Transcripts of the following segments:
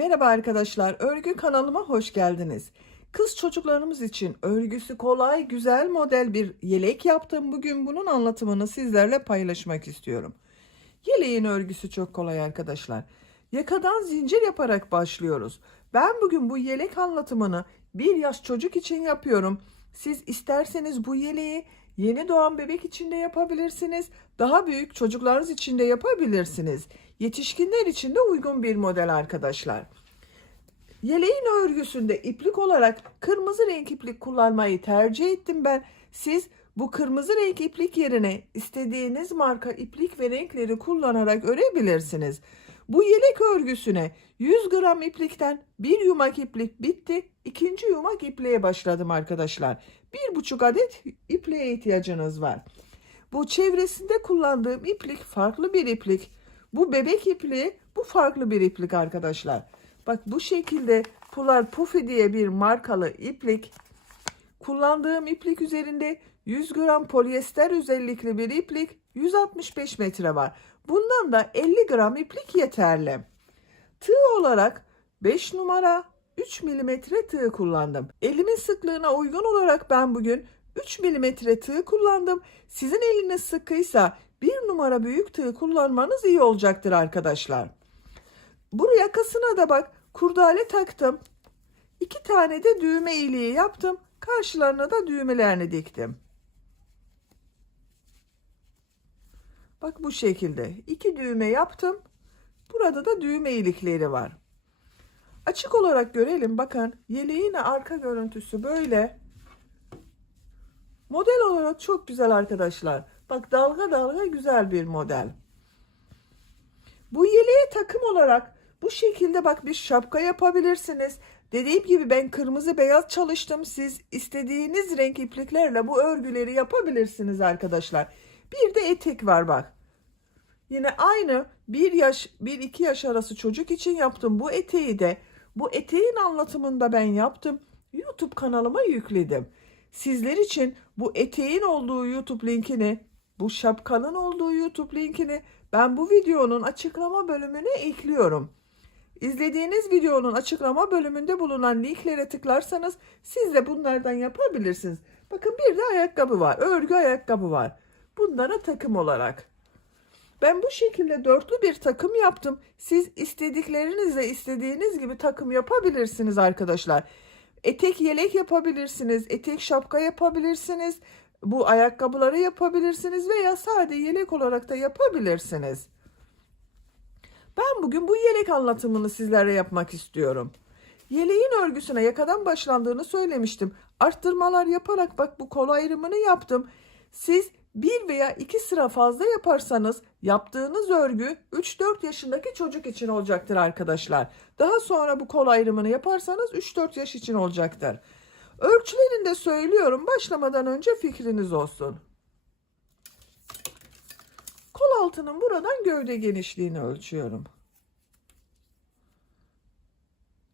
Merhaba arkadaşlar, örgü kanalıma hoş geldiniz. Kız çocuklarımız için örgüsü kolay, güzel model bir yelek yaptım. Bugün bunun anlatımını sizlerle paylaşmak istiyorum. Yeleğin örgüsü çok kolay arkadaşlar. Yakadan zincir yaparak başlıyoruz. Ben bugün bu yelek anlatımını 1 yaş çocuk için yapıyorum. Siz isterseniz bu yeleği yeni doğan bebek için de yapabilirsiniz. Daha büyük çocuklarınız için de yapabilirsiniz. Yetişkinler için de uygun bir model arkadaşlar. Yeleğin örgüsünde iplik olarak kırmızı renk iplik kullanmayı tercih ettim ben. Siz bu kırmızı renk iplik yerine istediğiniz marka iplik ve renkleri kullanarak örebilirsiniz. Bu yelek örgüsüne 100 gram iplikten bir yumak iplik bitti. İkinci yumak ipliğe başladım arkadaşlar. 1,5 adet ipliğe ihtiyacınız var. Bu çevresinde kullandığım iplik farklı bir iplik. Bu bebek ipliği, bu farklı bir iplik arkadaşlar. Bak bu şekilde Pular Puffy diye bir markalı iplik. Kullandığım iplik üzerinde 100 gram polyester özellikli bir iplik, 165 metre var. Bundan da 50 gram iplik yeterli. Tığ olarak 5 numara 3 milimetre tığ kullandım. Elimin sıklığına uygun olarak ben bugün 3 milimetre tığ kullandım. Sizin eliniz sıkıysa 1 numara büyük tığ kullanmanız iyi olacaktır arkadaşlar. Buraya yakasına da bak kurdale taktım. 2 tane de düğme iliği yaptım. Karşılarına da düğmelerini diktim. Bak bu şekilde 2 düğme yaptım. Burada da düğme ilikleri var. Açık olarak görelim. Bakın yeleğin arka görüntüsü böyle. Model olarak çok güzel arkadaşlar. Bak dalga dalga güzel bir model. Bu yeleğe takım olarak bu şekilde bak bir şapka yapabilirsiniz. Dediğim gibi ben kırmızı beyaz çalıştım. Siz istediğiniz renk ipliklerle bu örgüleri yapabilirsiniz arkadaşlar. Bir de etek var bak. Yine aynı 1 yaş arası çocuk için yaptım bu eteği de. Bu eteğin anlatımını da ben yaptım. YouTube kanalıma yükledim. Sizler için bu eteğin olduğu YouTube linkini, bu şapkanın olduğu YouTube linkini ben bu videonun açıklama bölümüne ekliyorum. İzlediğiniz videonun açıklama bölümünde bulunan linklere tıklarsanız siz de bunlardan yapabilirsiniz. Bakın bir de ayakkabı var. Örgü ayakkabı var. Bunlara takım olarak. Ben bu şekilde dörtlü bir takım yaptım. Siz istediklerinizle istediğiniz gibi takım yapabilirsiniz arkadaşlar. Etek yelek yapabilirsiniz. Etek şapka yapabilirsiniz. Bu ayakkabıları yapabilirsiniz veya sade yelek olarak da yapabilirsiniz. Ben bugün bu yelek anlatımını sizlere yapmak istiyorum. Yeleğin örgüsüne yakadan başlandığını söylemiştim. Arttırmalar yaparak bak bu kol ayrımını yaptım. Siz 1 veya 2 sıra fazla yaparsanız yaptığınız örgü 3-4 yaşındaki çocuk için olacaktır arkadaşlar. Daha sonra bu kol ayrımını yaparsanız 3-4 yaş için olacaktır. Ölçülerini de söylüyorum başlamadan önce fikriniz olsun. Kol altının buradan gövde genişliğini ölçüyorum.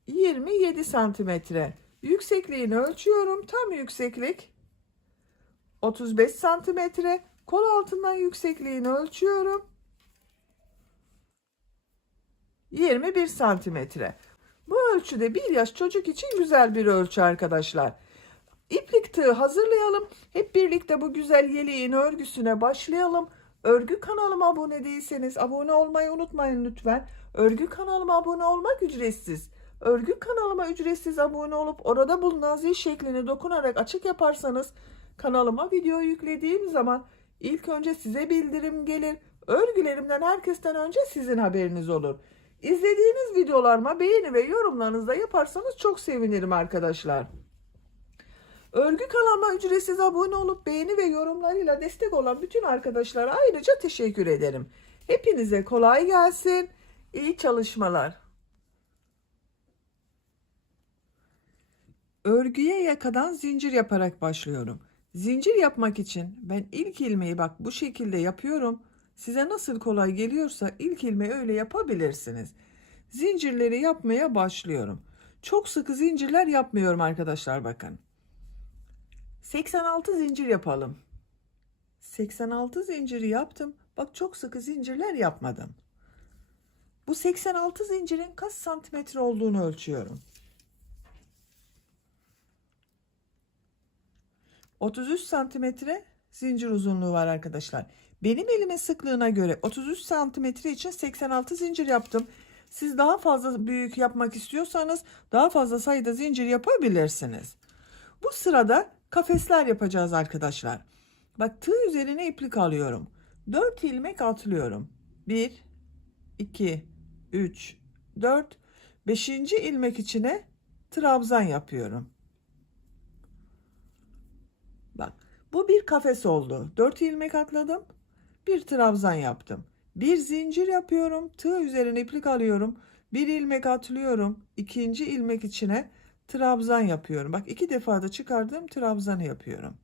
27 santimetre. Yüksekliğini ölçüyorum. Tam yükseklik 35 santimetre. Kol altından yüksekliğini ölçüyorum. 21 santimetre. Bu ölçüde 1 yaş çocuk için güzel bir ölçü arkadaşlar. İplik tığı hazırlayalım. Hep birlikte bu güzel yeleğin örgüsüne başlayalım. Örgü kanalıma abone değilseniz abone olmayı unutmayın lütfen. Örgü kanalıma abone olmak ücretsiz. Örgü kanalıma ücretsiz abone olup orada bulunan zil şeklini dokunarak açık yaparsanız kanalıma video yüklediğim zaman ilk önce size bildirim gelir. Örgülerimden herkesten önce sizin haberiniz olur. İzlediğiniz videolarıma beğeni ve yorumlarınızı da yaparsanız çok sevinirim arkadaşlar. Örgü kanalıma ücretsiz abone olup beğeni ve yorumlarıyla destek olan bütün arkadaşlara ayrıca teşekkür ederim. Hepinize kolay gelsin. İyi çalışmalar. Örgüye yakadan zincir yaparak başlıyorum. Zincir yapmak için ben ilk ilmeği bak bu şekilde yapıyorum. Size nasıl kolay geliyorsa ilk ilmeği öyle yapabilirsiniz. Zincirleri yapmaya başlıyorum. Çok sıkı zincirler yapmıyorum arkadaşlar bakın. 86 zincir yapalım. 86 zinciri yaptım. Bak çok sıkı zincirler yapmadım. Bu 86 zincirin kaç santimetre olduğunu ölçüyorum. 33 santimetre zincir uzunluğu var arkadaşlar. Benim elimin sıklığına göre 33 santimetre için 86 zincir yaptım. Siz daha fazla büyük yapmak istiyorsanız daha fazla sayıda zincir yapabilirsiniz. Bu sırada kafesler yapacağız arkadaşlar. Bak, tığ üzerine iplik alıyorum. 4 ilmek atlıyorum. 1, 2, 3, 4, 5. ilmek içine trabzan yapıyorum. Bak, bu bir kafes oldu. 4 ilmek atladım. Bir trabzan yaptım. Bir zincir yapıyorum. Tığ üzerine iplik alıyorum. Bir ilmek atlıyorum. İkinci ilmek içine trabzan yapıyorum. Bak, 2 defa da çıkardığım trabzanı yapıyorum.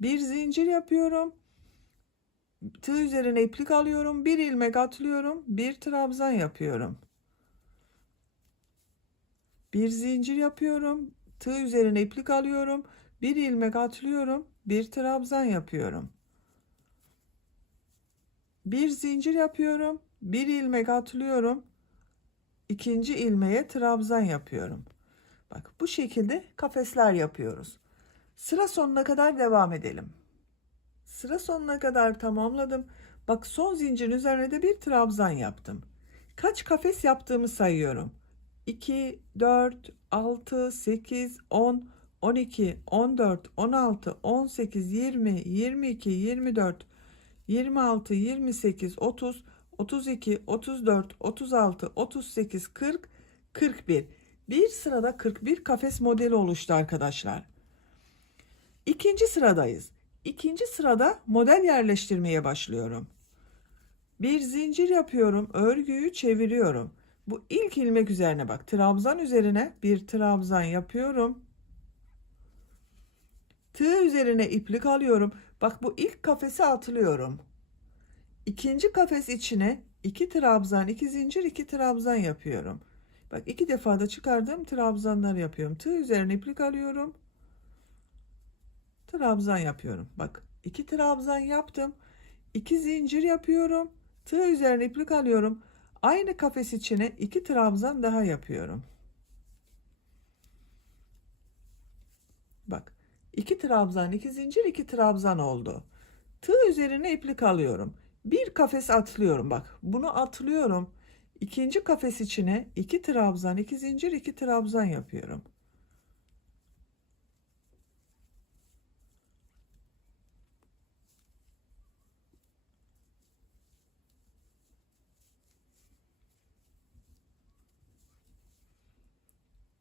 Bir zincir yapıyorum. Tığ üzerine iplik alıyorum. Bir ilmek atlıyorum. Bir trabzan yapıyorum. Bir zincir yapıyorum. Tığ üzerine iplik alıyorum. Bir ilmek atlıyorum. Bir trabzan yapıyorum. Bir zincir yapıyorum. Bir ilmek atlıyorum. İkinci ilmeğe trabzan yapıyorum. Bak, bu şekilde kafesler yapıyoruz. Sıra sonuna kadar devam edelim. Sıra sonuna kadar tamamladım. Bak, son zincirin üzerine de bir trabzan yaptım. Kaç kafes yaptığımı sayıyorum. 2, 4, 6, 8, 10, 12, 14, 16, 18, 20, 22, 24, 26, 28, 30, 32, 34, 36, 38, 40, 41. Bir sırada 41 kafes modeli oluştu arkadaşlar. İkinci sıradayız. İkinci sırada model yerleştirmeye başlıyorum. Bir zincir yapıyorum, örgüyü çeviriyorum. Bu ilk ilmek üzerine bak, trabzan üzerine bir trabzan yapıyorum. Tığ üzerine iplik alıyorum. Bak, bu ilk kafese atlıyorum. İkinci kafes içine 2 trabzan, 2 zincir, 2 trabzan yapıyorum. Bak, 2 defa da çıkardığım trabzanlar yapıyorum. Tığ üzerine iplik alıyorum. Trabzan yapıyorum. Bak, 2 trabzan yaptım. 2 zincir yapıyorum. Tığ üzerine iplik alıyorum. Aynı kafes içine 2 trabzan daha yapıyorum. Bak, 2 trabzan, 2 zincir, 2 trabzan oldu. Tığ üzerine iplik alıyorum. Bir kafes atlıyorum. Bak, bunu atlıyorum. İkinci kafes içine 2 trabzan, 2 zincir, 2 trabzan yapıyorum.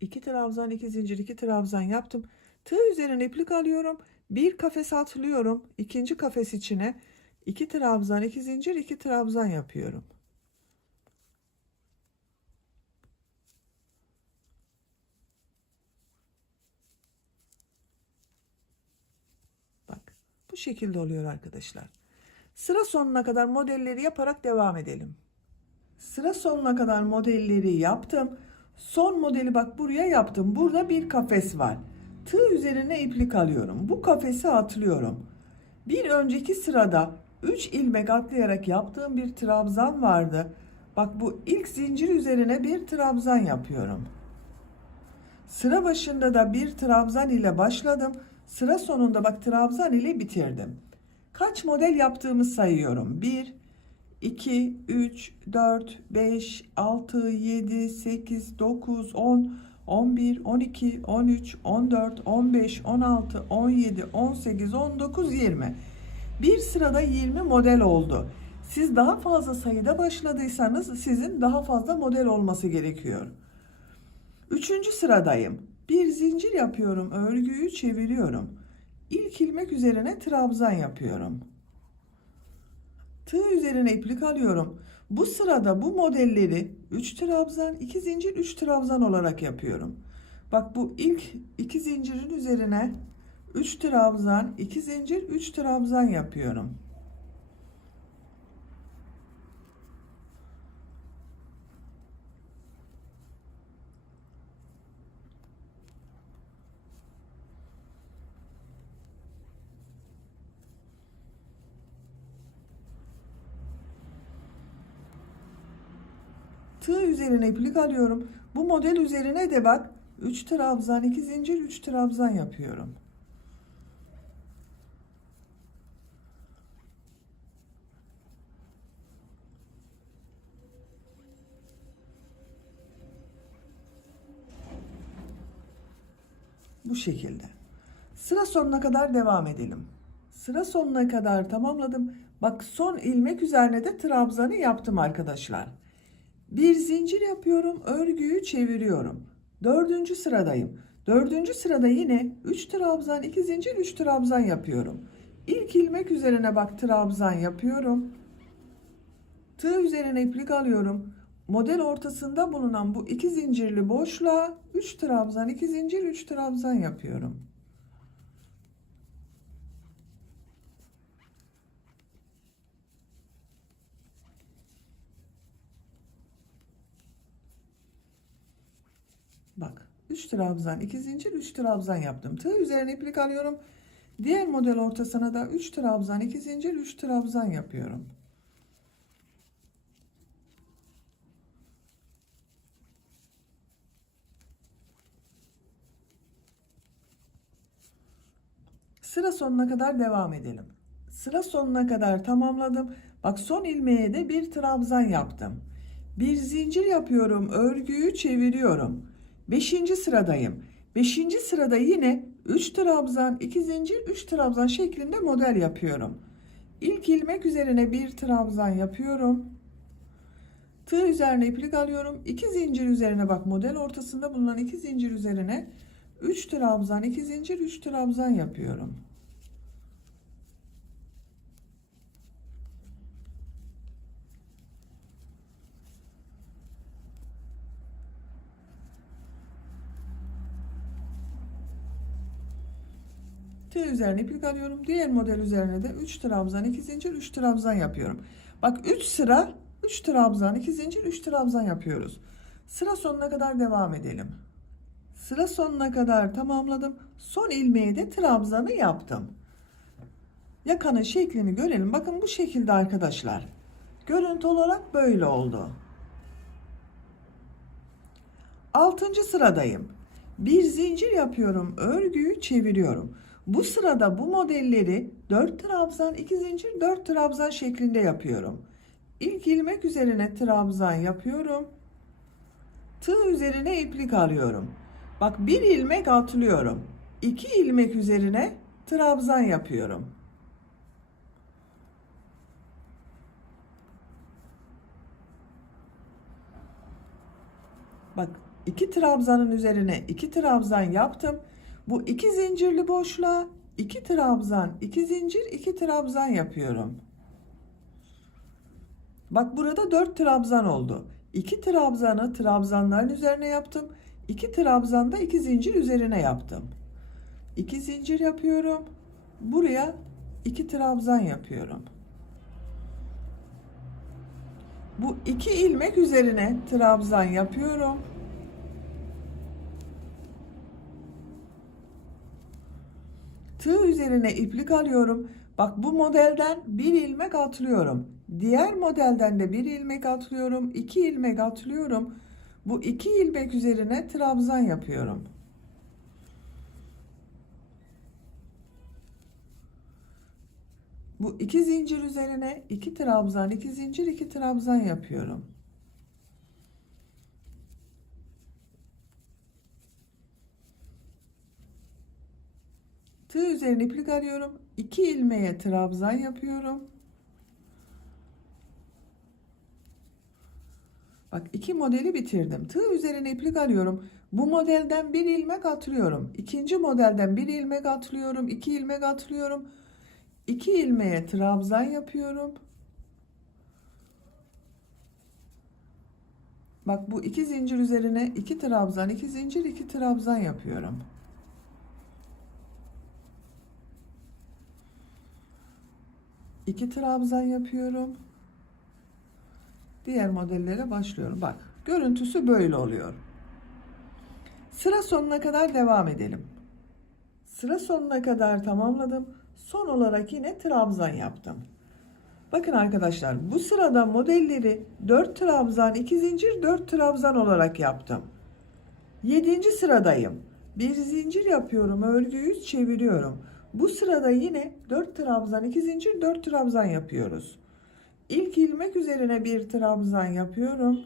İki trabzan, 2 zincir, 2 trabzan yaptım. Tığ üzerine iplik alıyorum. Bir kafes atlıyorum. İkinci kafes içine 2 trabzan, 2 zincir, 2 trabzan yapıyorum. Bak, bu şekilde oluyor arkadaşlar. Sıra sonuna kadar modelleri yaparak devam edelim. Sıra sonuna kadar modelleri yaptım. Son modeli bak, buraya yaptım. Burada bir kafes var. Tığ üzerine iplik alıyorum. Bu kafesi atlıyorum. Bir önceki sırada 3 ilmek atlayarak yaptığım bir trabzan vardı. Bak, bu ilk zincir üzerine bir trabzan yapıyorum. Sıra başında da bir trabzan ile başladım. Sıra sonunda bak, trabzan ile bitirdim. Kaç model yaptığımı sayıyorum. 1, 2, 3, 4, 5, 6, 7, 8, 9, 10, 11, 12, 13, 14, 15, 16, 17, 18, 19, 20. Bir sırada 20 model oldu. Siz daha fazla sayıda başladıysanız sizin daha fazla model olması gerekiyor. Üçüncü sıradayım. Bir zincir yapıyorum, örgüyü çeviriyorum. İlk ilmek üzerine trabzan yapıyorum. Tığ üzerine iplik alıyorum. Bu sırada bu modelleri 3 trabzan, 2 zincir, 3 trabzan olarak yapıyorum. Bak, bu ilk 2 zincirin üzerine 3 trabzan, 2 zincir, 3 trabzan yapıyorum. Tığ üzerine iplik alıyorum. Bu model üzerine de bak 3 trabzan, 2 zincir, 3 trabzan yapıyorum. Bu şekilde. Sıra sonuna kadar devam edelim. Sıra sonuna kadar tamamladım. Bak son ilmek üzerine de trabzanı yaptım arkadaşlar. Bir zincir yapıyorum, örgüyü çeviriyorum. Dördüncü sıradayım. Dördüncü sırada yine 3 trabzan, 2 zincir, 3 trabzan yapıyorum. İlk ilmek üzerine bak trabzan yapıyorum. Tığ üzerine iplik alıyorum. Model ortasında bulunan bu 2 zincirli boşluğa 3 trabzan, 2 zincir, 3 trabzan yapıyorum. Bak 3 trabzan, 2 zincir, 3 trabzan yaptım. Tığ üzerine iplik alıyorum. Diğer model ortasına da 3 trabzan, 2 zincir, 3 trabzan yapıyorum. Sıra sonuna kadar devam edelim. Sıra sonuna kadar tamamladım. Bak son ilmeğe de bir trabzan yaptım. Bir zincir yapıyorum, örgüyü çeviriyorum. 5. sıradayım. 5. sırada yine 3 trabzan, 2 zincir, 3 trabzan şeklinde model yapıyorum. İlk ilmek üzerine bir trabzan yapıyorum. Tığ üzerine iplik alıyorum. 2 zincir üzerine bak model ortasında bulunan 2 zincir üzerine 3 trabzan, 2 zincir, 3 trabzan yapıyorum. Tığ üzerine iplik alıyorum. Diğer model üzerine de 3 trabzan, 2 zincir, 3 trabzan yapıyorum. Bak 3 sıra 3 trabzan, 2 zincir, 3 trabzan yapıyoruz. Sıra sonuna kadar devam edelim. Sıra sonuna kadar tamamladım. Son ilmeğe de trabzanı yaptım. Yakanın şeklini görelim. Bakın bu şekilde arkadaşlar. Görüntü olarak böyle oldu. 6. sıradayım. Bir zincir yapıyorum. Örgüyü çeviriyorum. Bu sırada bu modelleri 4 trabzan, 2 zincir, 4 trabzan şeklinde yapıyorum. İlk ilmek üzerine trabzan yapıyorum. Tığ üzerine iplik alıyorum. Bak bir ilmek atlıyorum. 2 ilmek üzerine trabzan yapıyorum. Bak 2 trabzanın üzerine 2 trabzan yaptım. Bu 2 zincirli boşluğa 2 trabzan, 2 zincir, 2 trabzan yapıyorum. Bak burada 4 trabzan oldu. 2 trabzanı trabzanların üzerine yaptım. 2 trabzan da 2 zincir üzerine yaptım. 2 zincir yapıyorum. Buraya 2 trabzan yapıyorum. Bu 2 ilmek üzerine trabzan yapıyorum. Tığ üzerine iplik alıyorum. Bak bu modelden bir ilmek atlıyorum. Diğer modelden de bir ilmek atlıyorum. 2 ilmek atlıyorum. Bu 2 ilmek üzerine trabzan yapıyorum. Bu 2 zincir üzerine 2 trabzan, 2 zincir, 2 trabzan yapıyorum. Tığ üzerine iplik arıyorum. 2 ilmeğe trabzan yapıyorum. Bak 2 modeli bitirdim. Tığ üzerine iplik alıyorum. Bu modelden bir ilmek atlıyorum. İkinci modelden bir ilmek atlıyorum. 2 ilmek atlıyorum. 2 ilmeğe trabzan yapıyorum. Bak bu 2 zincir üzerine 2 trabzan, 2 zincir, 2 trabzan yapıyorum. İki trabzan yapıyorum. Diğer modellere başlıyorum. Bak görüntüsü böyle oluyor. Sıra sonuna kadar devam edelim. Sıra sonuna kadar tamamladım. Son olarak yine trabzan yaptım. Bakın arkadaşlar, bu sırada modelleri 4 trabzan, 2 zincir, 4 trabzan olarak yaptım. 7. sıradayım. Bir zincir yapıyorum, örgüyü çeviriyorum. Bu sırada yine 4 trabzan, 2 zincir, 4 trabzan yapıyoruz. İlk ilmek üzerine bir trabzan yapıyorum.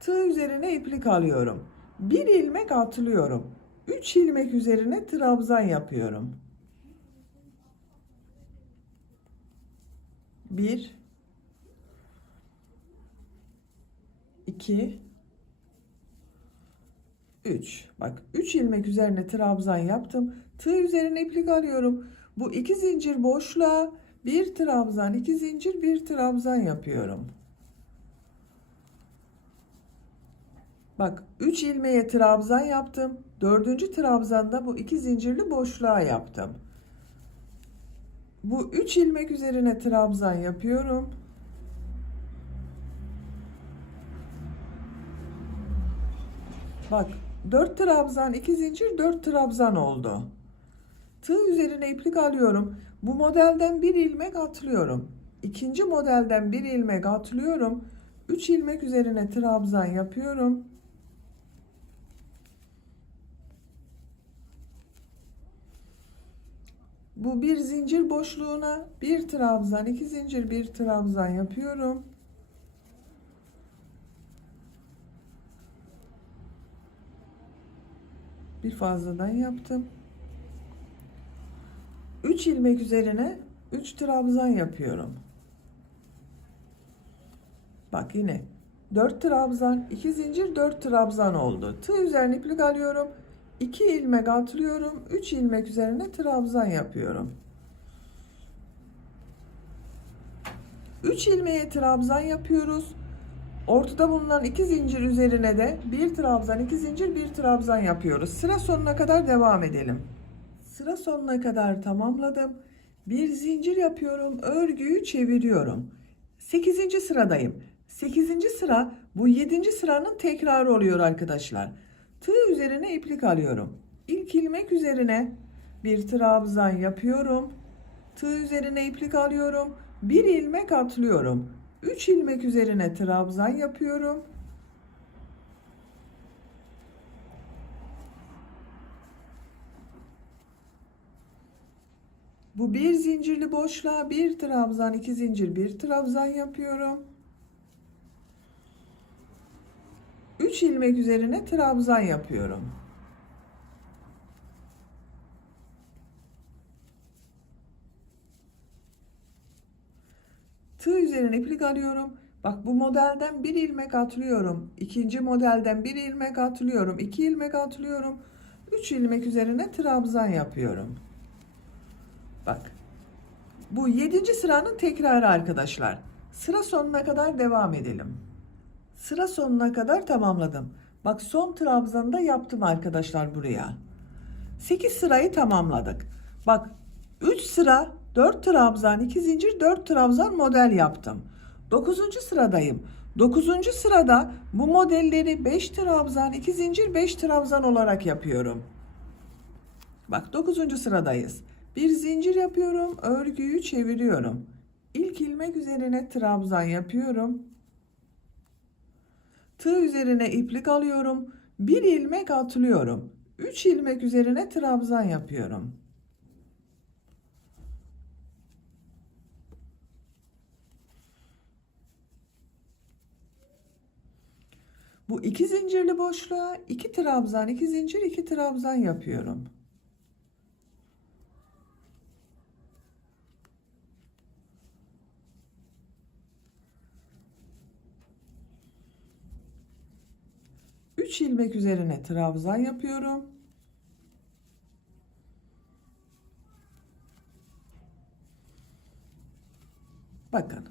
Tığ üzerine iplik alıyorum. Bir ilmek atlıyorum. 3 ilmek üzerine trabzan yapıyorum. 1 2 3. Bak, 3 ilmek üzerine trabzan yaptım. Tığ üzerine iplik alıyorum. Bu 2 zincir boşluğa bir trabzan, 2 zincir, bir trabzan yapıyorum. Bak, 3 ilmeğe trabzan yaptım. 4. trabzanda bu 2 zincirli boşluğa yaptım. Bu 3 ilmek üzerine trabzan yapıyorum. Bak, 4 trabzan, 2 zincir, 4 trabzan oldu. Tığ üzerine iplik alıyorum. Bu modelden bir ilmek atlıyorum. İkinci modelden bir ilmek atlıyorum. 3 ilmek üzerine trabzan yapıyorum. Bu bir zincir boşluğuna bir trabzan, 2 zincir, bir trabzan yapıyorum. Bir fazladan yaptım. 3 ilmek üzerine 3 trabzan yapıyorum. Bak, yine 4 trabzan, 2 zincir, 4 trabzan oldu. Tığ üzerine iplik alıyorum. 2 ilmek atlıyorum. 3 ilmek üzerine trabzan yapıyorum. 3 ilmeğe trabzan yapıyoruz. Ortada bulunan 2 zincir üzerine de bir trabzan, 2 zincir, bir trabzan yapıyoruz. Sıra sonuna kadar devam edelim. Sıra sonuna kadar tamamladım. Bir zincir yapıyorum, örgüyü çeviriyorum. 8. sıradayım. 8. sıra bu 7. sıranın tekrarı oluyor arkadaşlar. Tığ üzerine iplik alıyorum. İlk ilmek üzerine bir trabzan yapıyorum. Tığ üzerine iplik alıyorum. Bir ilmek atlıyorum. 3 ilmek üzerine trabzan yapıyorum. Bu bir zincirli boşluğa bir trabzan, 2 zincir, bir trabzan yapıyorum. 3 ilmek üzerine trabzan yapıyorum. Tığ üzerine iplik alıyorum. Bak, bu modelden bir ilmek atlıyorum. İkinci modelden bir ilmek atlıyorum. 2 ilmek atlıyorum. 3 ilmek üzerine trabzan yapıyorum. Bak, bu 7. sıranın tekrarı arkadaşlar. Sıra sonuna kadar devam edelim. Sıra sonuna kadar tamamladım. Bak, son trabzanı da yaptım arkadaşlar buraya. 8 sırayı tamamladık. Bak, 3 sıra 4 trabzan, 2 zincir, 4 trabzan model yaptım. 9. sıradayım. 9. sırada bu modelleri 5 trabzan, 2 zincir, 5 trabzan olarak yapıyorum. Bak, 9. sıradayız. Bir zincir yapıyorum, örgüyü çeviriyorum. İlk ilmek üzerine trabzan yapıyorum. Tığ üzerine iplik alıyorum. Bir ilmek atlıyorum. 3 ilmek üzerine trabzan yapıyorum. Bu 2 zincirli boşluğa 2 trabzan, 2 zincir, 2 trabzan yapıyorum. Üç ilmek üzerine trabzan yapıyorum. Bakın,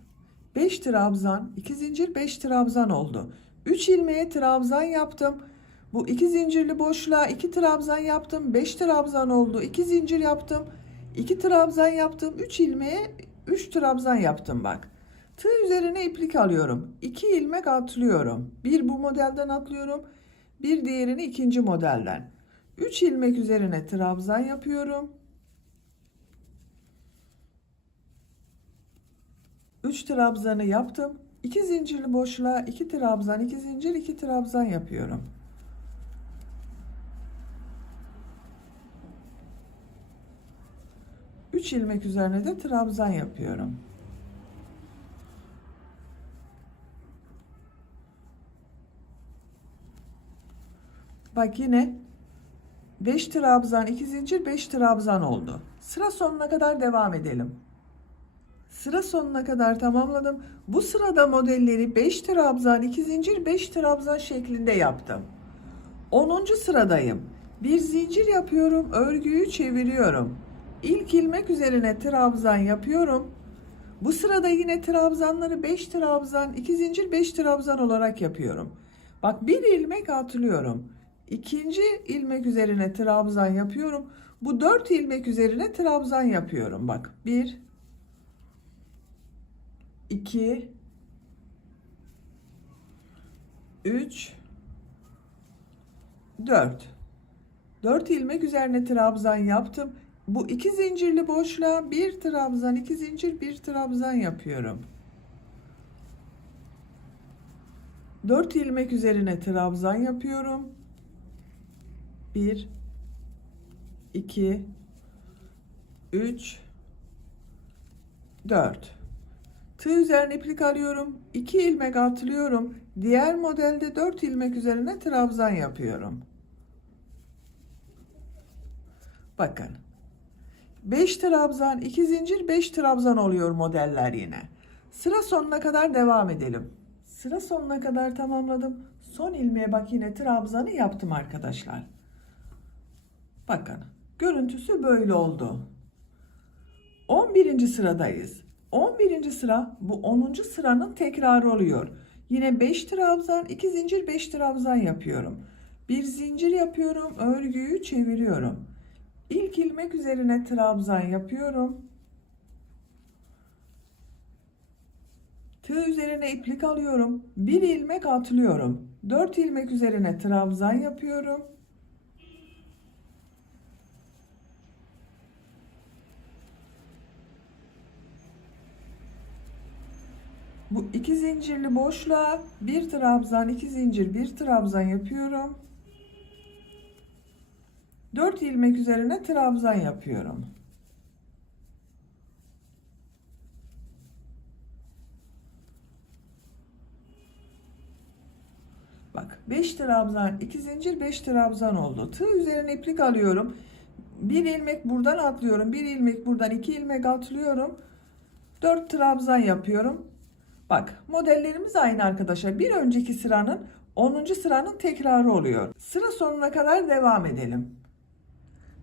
5 trabzan, 2 zincir, 5 trabzan oldu. 3 ilmeğe trabzan yaptım. Bu 2 zincirli boşluğa 2 trabzan yaptım. 5 trabzan oldu. 2 zincir yaptım. 2 trabzan yaptım. 3 ilmeğe 3 trabzan yaptım bak. Tığ üzerine iplik alıyorum. 2 ilmek atlıyorum. Bir bu modelden atlıyorum. Bir diğerini ikinci modelden. 3 ilmek üzerine trabzan yapıyorum. 3 trabzanı yaptım. 2 zincirli boşluğa 2 trabzan, 2 zincir, 2 trabzan yapıyorum. Üç ilmek üzerine de trabzan yapıyorum. Bak yine 5 trabzan, 2 zincir, 5 trabzan oldu. Sıra sonuna kadar devam edelim. Sıra sonuna kadar tamamladım. Bu sırada modelleri 5 trabzan, 2 zincir, 5 trabzan şeklinde yaptım. 10. sıradayım. Bir zincir yapıyorum, örgüyü çeviriyorum. İlk ilmek üzerine trabzan yapıyorum. Bu sırada yine trabzanları 5 trabzan, 2 zincir, 5 trabzan olarak yapıyorum. Bak bir ilmek atlıyorum. İkinci ilmek üzerine trabzan yapıyorum. Bu 4 ilmek üzerine trabzan yapıyorum. Bak 1, 2, 3, 4. 4 ilmek üzerine trabzan yaptım. Bu iki zincirli boşluğa bir trabzan, iki zincir, bir trabzan yapıyorum. 4 ilmek üzerine trabzan yapıyorum. 1, 2, 3, 4. Tığ üzerine iplik alıyorum. 2 ilmek atlıyorum. Diğer modelde 4 ilmek üzerine trabzan yapıyorum. Bakın. 5 trabzan, 2 zincir, 5 trabzan oluyor modeller yine. Sıra sonuna kadar devam edelim. Sıra sonuna kadar tamamladım. Son ilmeğe bak yine trabzanı yaptım arkadaşlar. Bakın. Görüntüsü böyle oldu. 11. sıradayız. 11. sıra bu 10. sıranın tekrarı oluyor. Yine 5 trabzan, 2 zincir, 5 trabzan yapıyorum. Bir zincir yapıyorum, örgüyü çeviriyorum. İlk ilmek üzerine trabzan yapıyorum. Tığ üzerine iplik alıyorum. Bir ilmek atlıyorum. 4 ilmek üzerine trabzan yapıyorum. Bu iki zincirli boşluğa bir trabzan, iki zincir, bir trabzan yapıyorum. 4 ilmek üzerine trabzan yapıyorum. Bak 5 trabzan, 2 zincir, 5 trabzan oldu. Tığ üzerine iplik alıyorum. Bir ilmek buradan atlıyorum. Bir ilmek buradan, 2 ilmek atlıyorum. 4 trabzan yapıyorum. Bak modellerimiz aynı arkadaşlar. Bir önceki sıranın 10. sıranın tekrarı oluyor. Sıra sonuna kadar devam edelim.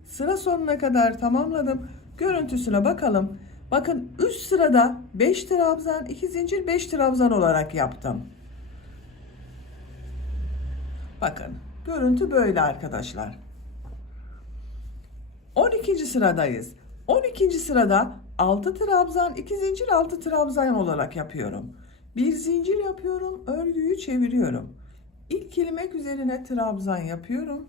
Sıra sonuna kadar tamamladım. Görüntüsüne bakalım. Bakın üst sırada 5 trabzan, 2 zincir, 5 trabzan olarak yaptım. Bakın görüntü böyle arkadaşlar. 12. sıradayız. 12. sırada 6 trabzan, 2 zincir, 6 trabzan olarak yapıyorum. Bir zincir yapıyorum, örgüyü çeviriyorum. İlk ilmek üzerine trabzan yapıyorum.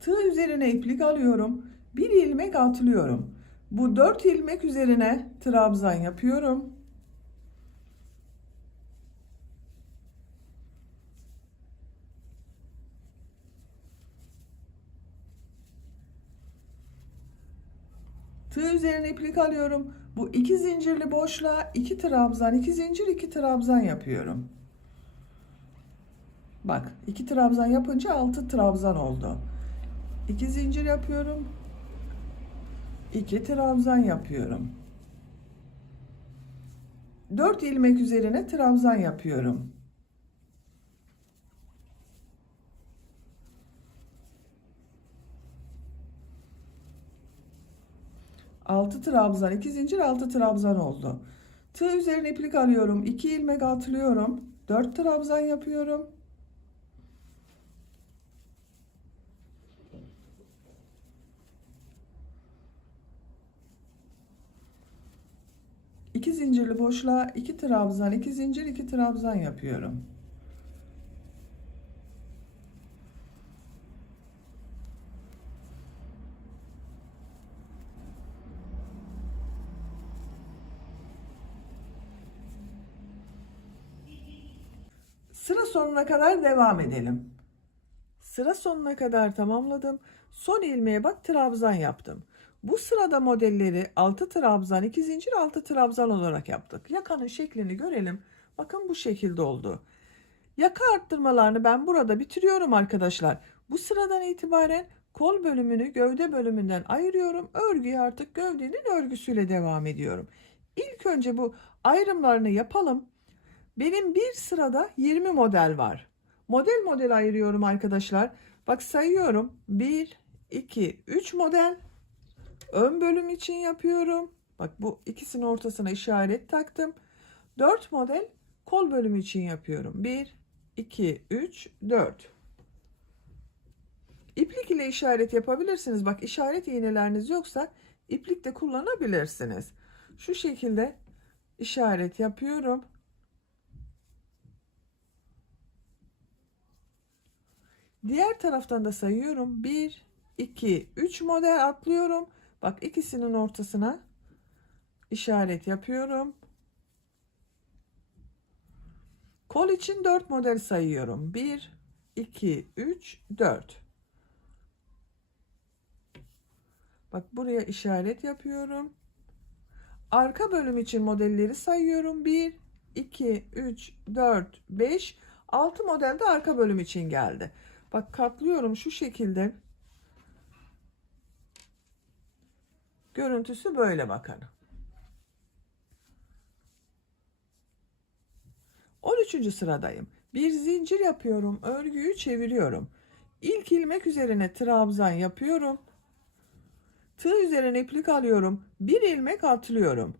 Tığ üzerine iplik alıyorum. Bir ilmek atlıyorum. Bu 4 ilmek üzerine trabzan yapıyorum. Tığ üzerine iplik alıyorum. Bu iki zincirli boşluğa 2 trabzan, 2 zincir, 2 trabzan yapıyorum. Bak 2 trabzan yapınca 6 trabzan oldu. 2 zincir yapıyorum. 2 trabzan yapıyorum. 4 ilmek üzerine trabzan yapıyorum. Altı trabzan, 2 zincir, 6 trabzan oldu. Tığ üzerine iplik alıyorum. 2 ilmek atlıyorum. 4 trabzan yapıyorum. İki zincirli boşluğa 2 trabzan, 2 zincir, 2 trabzan yapıyorum. Sıra sonuna kadar devam edelim. Sıra sonuna kadar tamamladım. Son ilmeğe bak trabzan yaptım. Bu sırada modelleri 6 trabzan, 2 zincir, 6 trabzan olarak yaptık. Yakanın şeklini görelim. Bakın bu şekilde oldu. Yaka arttırmalarını ben burada bitiriyorum arkadaşlar. Bu sıradan itibaren kol bölümünü gövde bölümünden ayırıyorum. Örgüye artık gövdenin örgüsüyle devam ediyorum. İlk önce bu ayrımlarını yapalım. Benim bir sırada 20 model var. Model model ayırıyorum arkadaşlar. Bak sayıyorum. 1, 2, 3 model. Ön bölüm için yapıyorum. Bak bu ikisinin ortasına işaret taktım. 4 model kol bölümü için yapıyorum. 1, 2, 3, 4. İplik ile işaret yapabilirsiniz. Bak işaret iğneleriniz yoksa iplik de kullanabilirsiniz. Şu şekilde işaret yapıyorum. Diğer taraftan da sayıyorum. 1, 2, 3 model atlıyorum. Bak ikisinin ortasına işaret yapıyorum. Kol için 4 model sayıyorum. 1, 2, 3, 4. Bak buraya işaret yapıyorum. Arka bölüm için modelleri sayıyorum. 1, 2, 3, 4, 5, 6 model de arka bölüm için geldi. Bak katlıyorum şu şekilde. Görüntüsü böyle bakın. 13. sıradayım. Bir zincir yapıyorum. Örgüyü çeviriyorum. İlk ilmek üzerine trabzan yapıyorum. Tığ üzerine iplik alıyorum. Bir ilmek atlıyorum.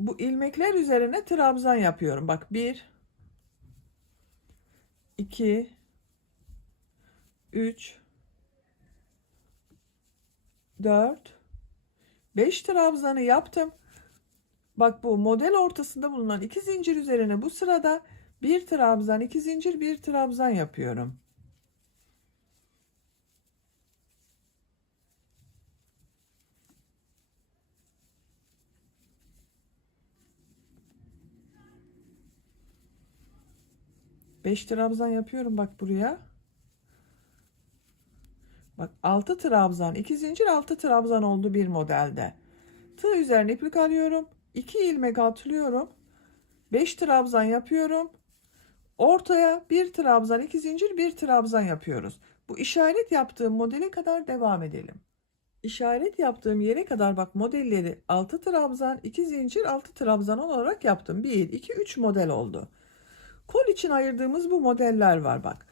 Bu ilmekler üzerine trabzan yapıyorum. Bak 1, 2, 3, 4, 5 trabzanı yaptım. Bak bu model ortasında bulunan 2 zincir üzerine bu sırada bir trabzan, 2 zincir, bir trabzan yapıyorum. Beş trabzan yapıyorum bak buraya. Bak 6 trabzan, 2 zincir, 6 trabzan oldu bir modelde. Tığ üzerine iplik alıyorum. 2 ilmek atlıyorum. 5 trabzan yapıyorum. Ortaya bir trabzan, 2 zincir, bir trabzan yapıyoruz. Bu işaret yaptığım modele kadar devam edelim. İşaret yaptığım yere kadar bak modelleri 6 trabzan, 2 zincir, 6 trabzan olarak yaptım. 1, 2, 3 model oldu. Kol için ayırdığımız bu modeller var bak.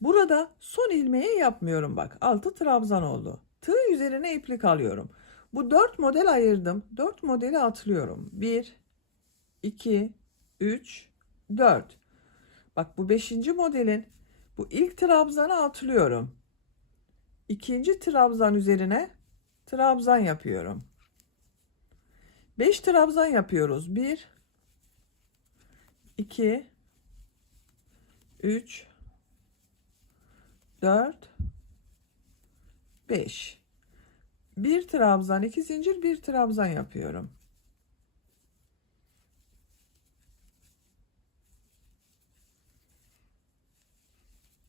Burada son ilmeği yapmıyorum bak. 6 trabzan oldu. Tığ üzerine iplik alıyorum. Bu 4 model ayırdım. 4 modeli atlıyorum. 1, 2, 3, 4. Bak bu 5. modelin bu ilk trabzanı atlıyorum. İkinci trabzan üzerine trabzan yapıyorum. 5 trabzan yapıyoruz. 1, 2, 3, 4, 5. Bir trabzan, 2 zincir, bir trabzan yapıyorum.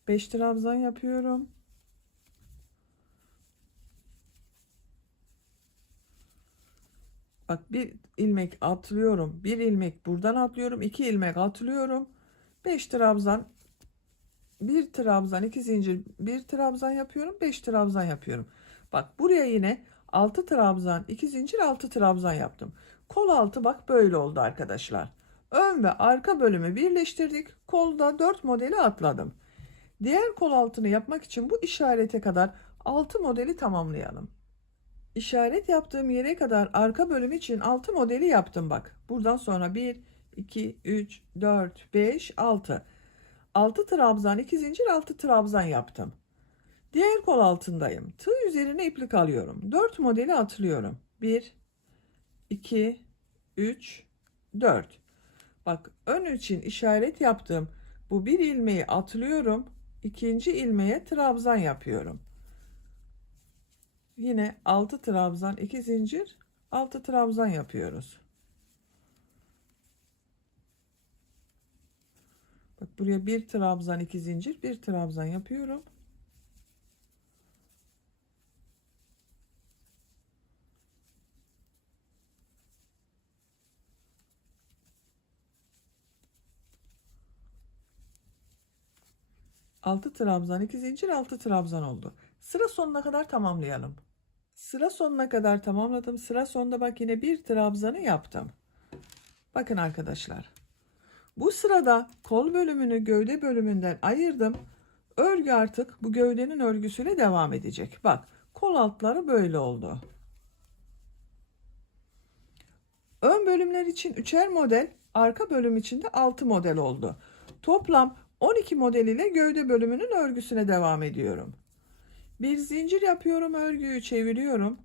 Beş trabzan yapıyorum. Bak bir ilmek atlıyorum. Bir ilmek buradan atlıyorum. 2 ilmek atlıyorum. 5 trabzan, bir trabzan, 2 zincir, bir trabzan yapıyorum. 5 trabzan yapıyorum. Bak buraya yine 6 trabzan, 2 zincir, 6 trabzan yaptım. Kol altı bak böyle oldu arkadaşlar. Ön ve arka bölümü birleştirdik. Kolda 4 modeli atladım. Diğer kol altını yapmak için bu işarete kadar 6 modeli tamamlayalım. İşaret yaptığım yere kadar arka bölüm için 6 modeli yaptım bak. Buradan sonra 1, 2, 3, 4, 5, 6. 6 trabzan, 2 zincir, 6 trabzan yaptım. Diğer kol altındayım. Tığ üzerine iplik alıyorum. 4 modeli atlıyorum. 1, 2, 3, 4. Bak ön için işaret yaptığım bu bir ilmeği atlıyorum. İkinci ilmeğe trabzan yapıyorum. Yine 6 trabzan, 2 zincir, 6 trabzan yapıyoruz. Bak Buraya bir trabzan, 2 zincir, bir trabzan yapıyorum. Altı trabzan, 2 zincir, 6 trabzan oldu. Sıra sonuna kadar tamamlayalım. Sıra sonuna kadar tamamladım. Sıra sonunda bak yine bir trabzanı yaptım. Bakın arkadaşlar. Bu sırada kol bölümünü gövde bölümünden ayırdım. Örgü artık bu gövdenin örgüsüyle devam edecek. Bak, kol altları böyle oldu. Ön bölümler için 3'er model, arka bölüm için de 6 model oldu. Toplam 12 model ile gövde bölümünün örgüsüne devam ediyorum. Bir zincir yapıyorum, örgüyü çeviriyorum.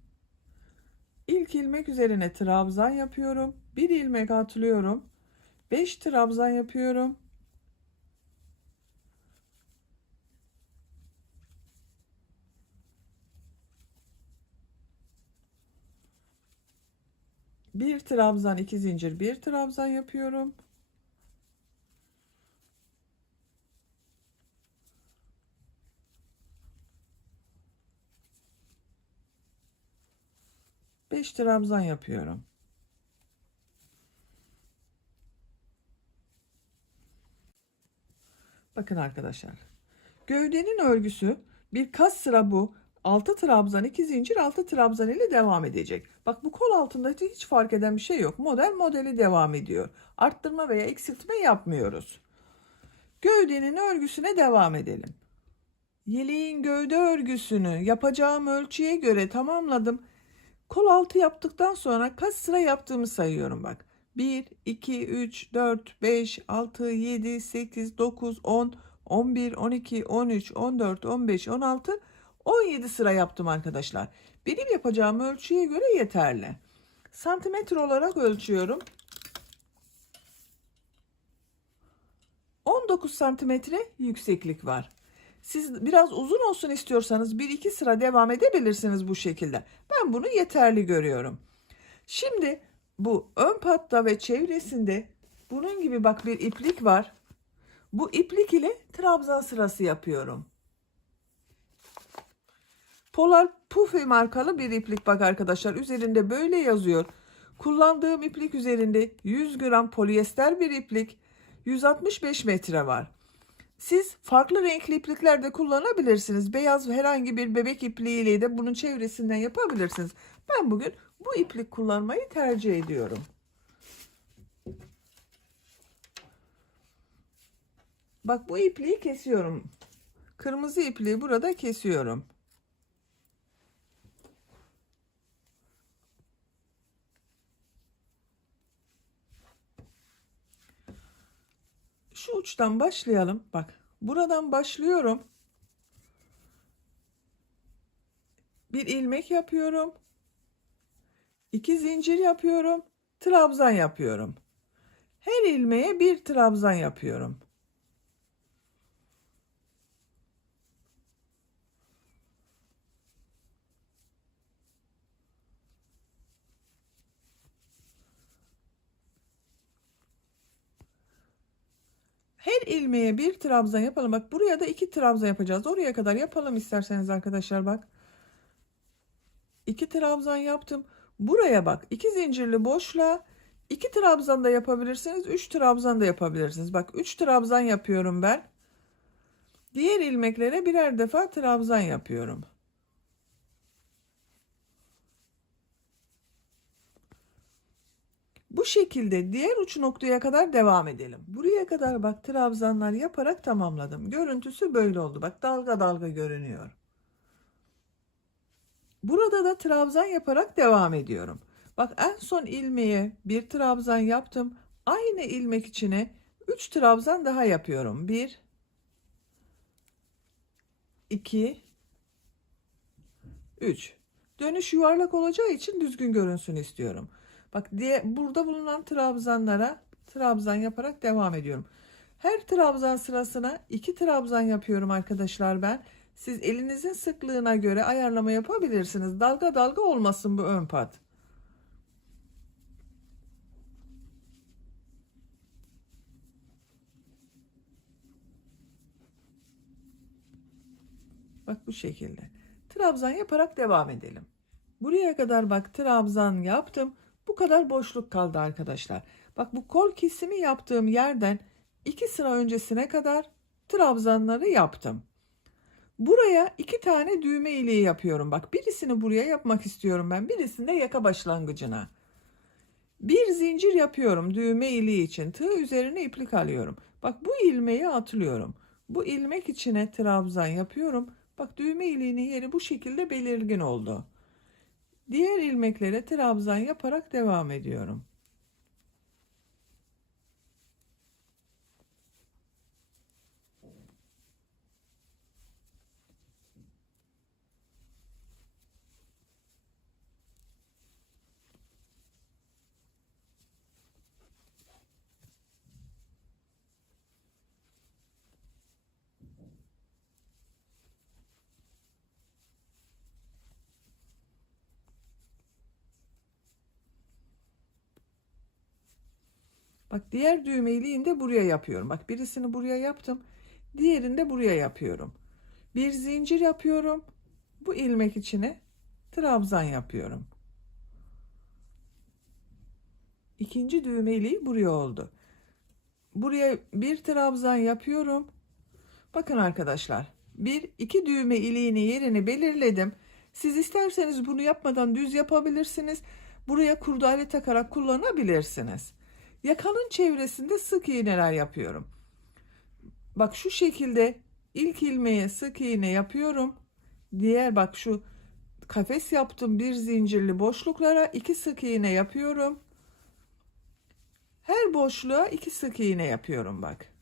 İlk ilmek üzerine trabzan yapıyorum. Bir ilmek atlıyorum. 5 trabzan yapıyorum. Bir trabzan, 2 zincir, bir trabzan yapıyorum. Beş trabzan yapıyorum. Bakın arkadaşlar. Gövdenin örgüsü birkaç sıra bu. 6 trabzan, 2 zincir, 6 trabzan ile devam edecek. Bak, bu kol altında hiç fark eden bir şey yok. Modeli devam ediyor. Arttırma veya eksiltme yapmıyoruz. Gövdenin örgüsüne devam edelim. Yeleğin gövde örgüsünü yapacağım ölçüye göre tamamladım. Kol altı yaptıktan sonra kaç sıra yaptığımı sayıyorum bak. 1, 2, 3, 4, 5, 6, 7, 8, 9, 10, 11, 12, 13, 14, 15, 16, 17 sıra yaptım arkadaşlar. Benim yapacağım ölçüye göre yeterli. Santimetre olarak ölçüyorum. 19 santimetre yükseklik var. Siz biraz uzun olsun istiyorsanız 1-2 sıra devam edebilirsiniz bu şekilde. Ben bunu yeterli görüyorum. Şimdi bu ön patta ve çevresinde bunun gibi bak bir iplik var. Bu iplik ile trabzan sırası yapıyorum. Polar Puffy markalı bir iplik bak arkadaşlar. Üzerinde böyle yazıyor. Kullandığım iplik üzerinde 100 gram polyester bir iplik. 165 metre var. Siz farklı renkli iplikler de kullanabilirsiniz. Beyaz herhangi bir bebek ipliğiyle de bunun çevresinden yapabilirsiniz. Ben bugün bu iplik kullanmayı tercih ediyorum. Bak, bu ipliği kesiyorum. Kırmızı ipliği burada kesiyorum. Şu uçtan başlayalım. Bak, buradan başlıyorum. Bir ilmek yapıyorum. 2 zincir yapıyorum. Trabzan yapıyorum. Her ilmeğe bir trabzan yapıyorum. Her ilmeğe bir trabzan yapalım. Bak, buraya da 2 trabzan yapacağız. Oraya kadar yapalım isterseniz arkadaşlar bak. 2 trabzan yaptım. Buraya bak, 2 zincirli boşluğa 2 trabzan da yapabilirsiniz. 3 trabzan da yapabilirsiniz. Bak, 3 trabzan yapıyorum ben. Diğer ilmeklere birer defa trabzan yapıyorum. Bu şekilde diğer uç noktaya kadar devam edelim. Buraya kadar bak trabzanlar yaparak tamamladım. Görüntüsü böyle oldu. Bak, dalga dalga görünüyor. Burada da trabzan yaparak devam ediyorum. Bak, en son ilmeğe bir trabzan yaptım. Aynı ilmek içine 3 trabzan daha yapıyorum. 1, 2, 3. Dönüş yuvarlak olacağı için düzgün görünsün istiyorum. Bak, burada bulunan trabzanlara trabzan yaparak devam ediyorum. Her trabzan sırasına 2 trabzan yapıyorum arkadaşlar ben. Siz elinizin sıklığına göre ayarlama yapabilirsiniz. Dalga dalga olmasın bu ön pat. Bak bu şekilde. Trabzan yaparak devam edelim. Buraya kadar bak trabzan yaptım. Bu kadar boşluk kaldı arkadaşlar. Bak bu kol kesimi yaptığım yerden 2 sıra öncesine kadar trabzanları yaptım. Buraya 2 tane düğme iliği yapıyorum. Bak birisini buraya yapmak istiyorum ben. Birisini de yaka başlangıcına. Bir zincir yapıyorum düğme iliği için. Tığ üzerine iplik alıyorum. Bak bu ilmeği atlıyorum. Bu ilmek içine trabzan yapıyorum. Bak düğme iliğinin yeri bu şekilde belirgin oldu. Diğer ilmeklere trabzan yaparak devam ediyorum. Bak diğer düğme iliğini de buraya yapıyorum. Bak birisini buraya yaptım. Diğerini de buraya yapıyorum. Bir zincir yapıyorum. Bu ilmek içine trabzan yapıyorum. İkinci düğme iliği buraya oldu. Buraya bir trabzan yapıyorum. Bakın arkadaşlar. Bir iki düğme iliğini yerini belirledim. Siz isterseniz bunu yapmadan düz yapabilirsiniz. Buraya kurdale takarak kullanabilirsiniz. Yakanın çevresinde sık iğneler yapıyorum. Bak şu şekilde ilk ilmeğe sık iğne yapıyorum. Diğer bak şu kafes yaptım bir zincirli boşluklara 2 sık iğne yapıyorum. Her boşluğa 2 sık iğne yapıyorum bak.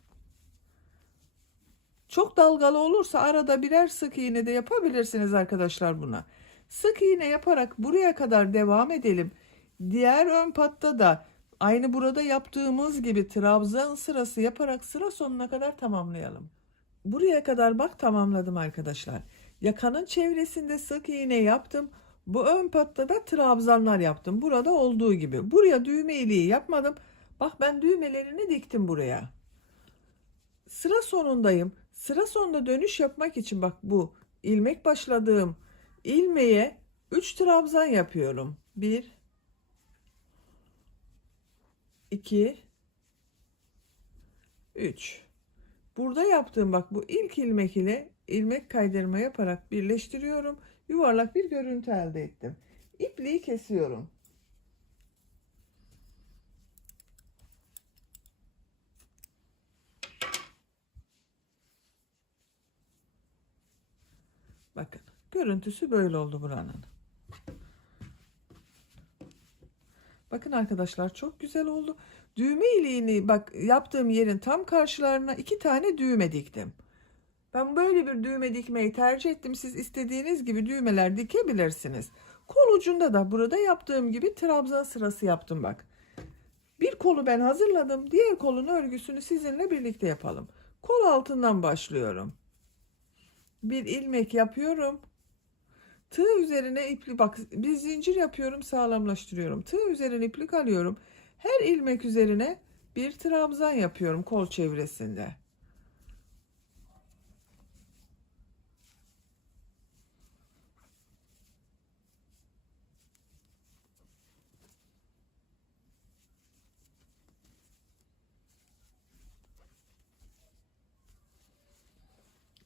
Çok dalgalı olursa arada birer sık iğne de yapabilirsiniz arkadaşlar buna. Sık iğne yaparak buraya kadar devam edelim. Diğer ön patta da aynı burada yaptığımız gibi trabzan sırası yaparak sıra sonuna kadar tamamlayalım. Buraya kadar bak tamamladım arkadaşlar. Yakanın çevresinde sık iğne yaptım. Bu ön patta da trabzanlar yaptım. Burada olduğu gibi. Buraya düğme iliği yapmadım. Bak ben düğmelerini diktim buraya. Sıra sonundayım. Sıra sonunda dönüş yapmak için bak bu ilmek başladığım ilmeğe 3 trabzan yapıyorum. 1 2 3. Burada yaptığım bak bu ilk ilmek ile ilmek kaydırma yaparak birleştiriyorum. Yuvarlak bir görüntü elde ettim. İpliği kesiyorum. Bakın görüntüsü böyle oldu buranın. Bakın arkadaşlar çok güzel oldu. Düğme iliğini bak yaptığım yerin tam karşılarına 2 tane düğme diktim. Ben böyle bir düğme dikmeyi tercih ettim. Siz istediğiniz gibi düğmeler dikebilirsiniz. Kol ucunda da burada yaptığım gibi trabzan sırası yaptım bak. Bir kolu ben hazırladım. Diğer kolun örgüsünü sizinle birlikte yapalım. Kol altından başlıyorum. Bir ilmek yapıyorum. Tığ üzerine iplik bak bir zincir yapıyorum sağlamlaştırıyorum. Tığ üzerine iplik alıyorum. Her ilmek üzerine bir trabzan yapıyorum kol çevresinde.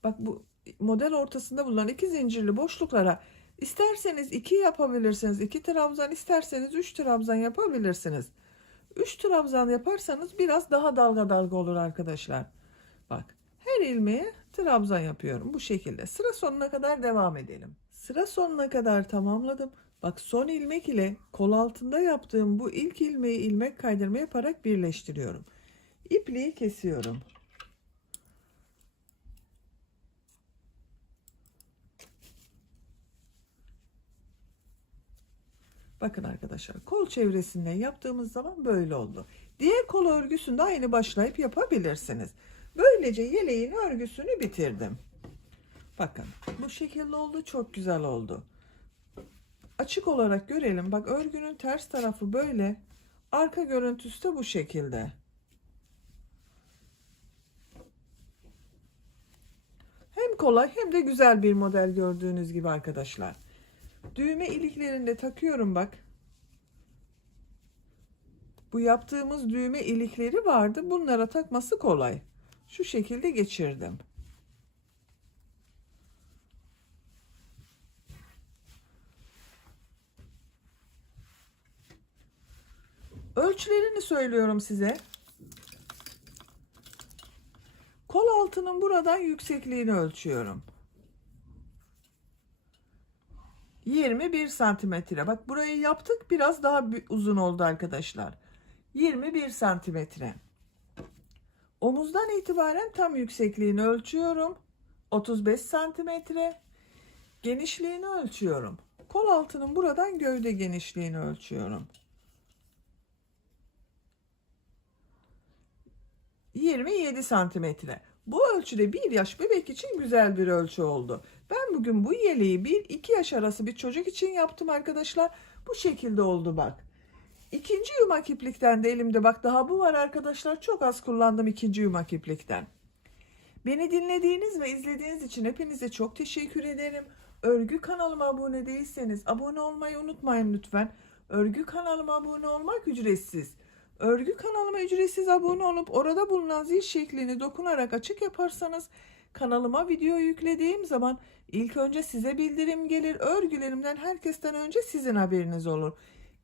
Bak bu model ortasında bulunan 2 zincirli boşluklara isterseniz 2 yapabilirsiniz. 2 trabzan isterseniz 3 trabzan yapabilirsiniz. 3 trabzan yaparsanız biraz daha dalga dalga olur arkadaşlar. Bak her ilmeğe trabzan yapıyorum bu şekilde. Sıra sonuna kadar devam edelim. Sıra sonuna kadar tamamladım. Bak son ilmek ile kol altında yaptığım bu ilk ilmeği ilmek kaydırma yaparak birleştiriyorum. İpliği kesiyorum. Bakın arkadaşlar kol çevresinden yaptığımız zaman böyle oldu. Diğer kol örgüsünde aynı başlayıp yapabilirsiniz. Böylece yeleğin örgüsünü bitirdim. Bakın bu şekilde oldu, çok güzel oldu. Açık olarak görelim. Bak örgünün ters tarafı böyle. Arka görüntüsü de bu şekilde. Hem Hem kolay hem de güzel bir model gördüğünüz gibi arkadaşlar. Düğme iliklerini de takıyorum bak. Bu yaptığımız düğme ilikleri vardı. Bunlara takması kolay. Şu şekilde geçirdim. Ölçülerini söylüyorum size. Kol altının buradan yüksekliğini ölçüyorum. 21 santimetre. Bak burayı yaptık. Biraz daha uzun oldu arkadaşlar. 21 santimetre. Omuzdan itibaren tam yüksekliğini ölçüyorum. 35 santimetre. Genişliğini ölçüyorum. Kol altının buradan gövde genişliğini ölçüyorum. 27 santimetre. Bu ölçüde 1 yaş bebek için güzel bir ölçü oldu. Ben bugün bu yeleği 1-2 yaş arası bir çocuk için yaptım arkadaşlar. Bu şekilde oldu bak. İkinci yumak iplikten de elimde bak daha bu var arkadaşlar. Çok az kullandım ikinci yumak iplikten. Beni dinlediğiniz ve izlediğiniz için hepinize çok teşekkür ederim. Örgü kanalıma abone değilseniz abone olmayı unutmayın lütfen. Örgü kanalıma abone olmak ücretsiz. Örgü kanalıma ücretsiz abone olup orada bulunan zil şeklini dokunarak açık yaparsanız kanalıma video yüklediğim zaman ilk önce size bildirim gelir. Örgülerimden herkesten önce sizin haberiniz olur.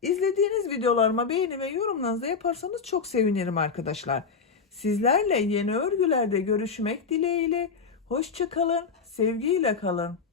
İzlediğiniz videolarıma beğeni ve yorumlarınızı yaparsanız çok sevinirim arkadaşlar. Sizlerle yeni örgülerde görüşmek dileğiyle. Hoşça kalın, sevgiyle kalın.